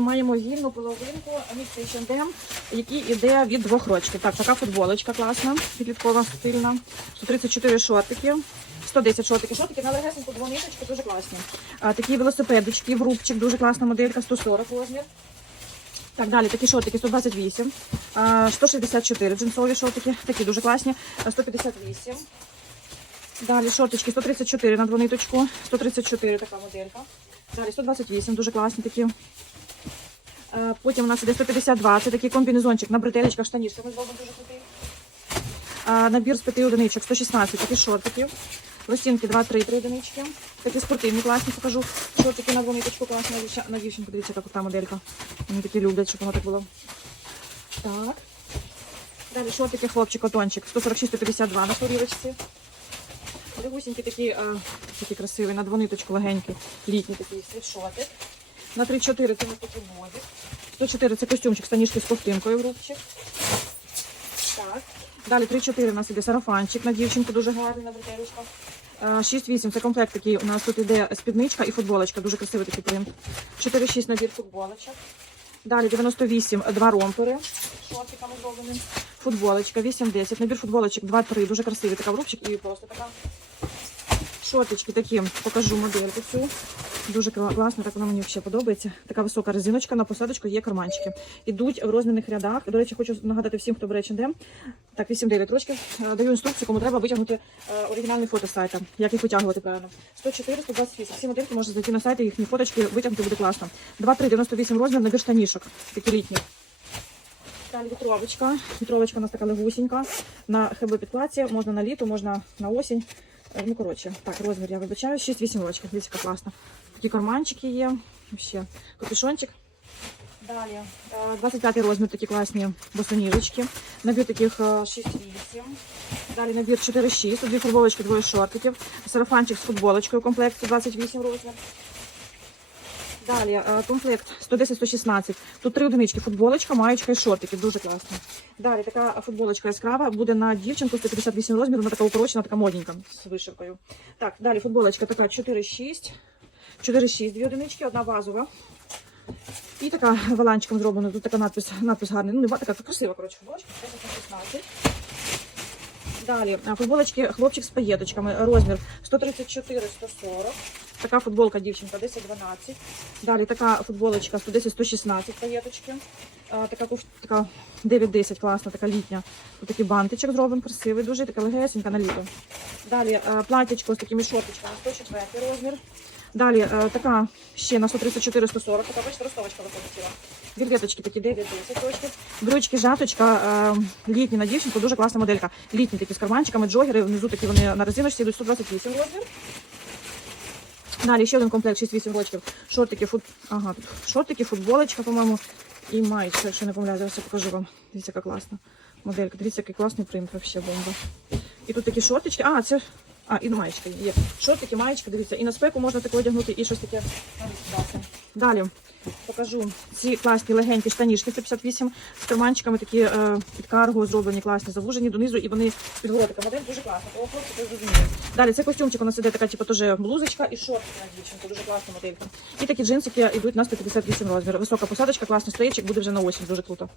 маємо вільну половинку мікс H&M, який іде від двох рочків. Так, така футболочка класна, підліткова, стильна. 134 шортики. 110 шортики. Шортики на легесеньку двониточку, дуже класні. А, такі велосипедочки, в дуже класна моделька, 140 розмір. Так, далі такі шортики 128, 164 джинсові шортики, такі дуже класні, 158. Далі шортички 134 на двониточку, 134 така моделька. Далі 128, дуже класні такі. Е, Потім у нас іде 152, це такий комбінезончик на бретелечках, штанішками зроблений дуже крутий. Е, Набір з 5 одиничок, 116, такі шортики. Лосінки 2-3 3 одинички. Такі спортивні, класні покажу. Шортики на двониточку класні на дівчинку. Дивіться, яка крута моделька. Вони такі люблять, щоб воно так було. Так. Далі шортики хлопчик, котончик, 146-152 на шнурівочці. Легусінькі такі, е, такі красиві, на двониточку легенькі, літні такі світшоти. На 3-4 це нові. 104 це костюмчик, станішки з ковтинкою в рубчик. Так. Далі 3-4 у нас іде сарафанчик на дівчинку, дуже гарний на бретелечках. 6-8 це комплект такий. У нас тут іде спідничка і футболочка, дуже красивий такий принт. 4-6 набір футболочок. Далі 98 два ромпери шортиками зроблені. Футболочка 8-10. Набір футболочок 2-3, дуже красивий така в рубчик і просто така. Шортички такі, покажу модельку цю. Дуже кла- класно, так вона мені взагалі подобається. Така висока резиночка, на посадочку є карманчики. Ідуть в розмірних рядах. До речі, хочу нагадати всім, хто бере H&M. Так, 8-9 рочки. Е, Даю інструкцію, кому треба витягнути е, оригінальний фото сайта, як їх витягувати правильно. 104, 128. Всі модельки можна зайти на сайт і їхні фоточки витягнути буде класно. 2-3, 98 розмір, набір штанішок. Такі літні. Далі вітровочка. Вітровочка у нас така легусінька. На ХБ підкладці, можна на літо, можна на осінь. Е, Ну, коротше, так, розмір я вибачаю, 6-8 рочків. Дивіться, класно. Такі карманчики є. Ще капюшончик. Далі е, 25 розмір, такі класні босоніжечки. Набір таких е, 6-8. Далі набір 4-6. Дві футболочки, двоє шортиків. Сарафанчик з футболочкою, в комплекті 28 розмір. Далі е, комплект 110-116. Тут три одинички. Футболочка, маєчка і шортики. Дуже класно. Далі така футболочка яскрава буде на дівчинку 158 розмірів, вона така укорочена, така модненька з вишивкою. Так, далі футболочка така 4-6. 4-6, дві одинички, одна базова. І така валанчиком зроблена. Тут така надпис, надпис гарний. Ну, не така красива, коротше, футболочка. 16. Далі футболочки хлопчик з паєточками. Розмір 134-140. Така футболка дівчинка 10-12. Далі така футболочка 110-116 паєточки. Така, така 9-10, класна, така літня. Тут такий бантичок зроблений, красивий, дуже така легесенька на літо. Далі а, з такими шортичками 104 розмір. Далі така ще на 134-140, така бачите, ростовочка виходила. Вільветочки такі 9-10 рочків. Брючки, жаточка, літні на дівчинку, дуже класна моделька. Літні такі з карманчиками, джогери, внизу такі вони на резиночці, йдуть 128 розмір. Далі ще один комплект, 6-8 рочків. Шортики, фут... ага, шортики, футболочка, по-моєму, і маєчка, якщо не помиляю, зараз я покажу вам. Дивіться, яка класна моделька. Дивіться, який класний принт, вообще бомба. І тут такі шортички, а, це а, і маєчка є. Шортики, маєчка, дивіться. І на спеку можна таке одягнути, і щось таке. Далі покажу ці класні легенькі штанішки 158 з карманчиками такі е, під карго зроблені, класні, завужені донизу, і вони під така модель дуже класна. Того хлопці це зрозуміє. Далі це костюмчик у нас іде така, типу, теж блузочка і шорти на дівчинку, дуже класна моделька. І такі джинсики йдуть на 158 розмір. Висока посадочка, класний стоїчик, буде вже на осінь, дуже круто.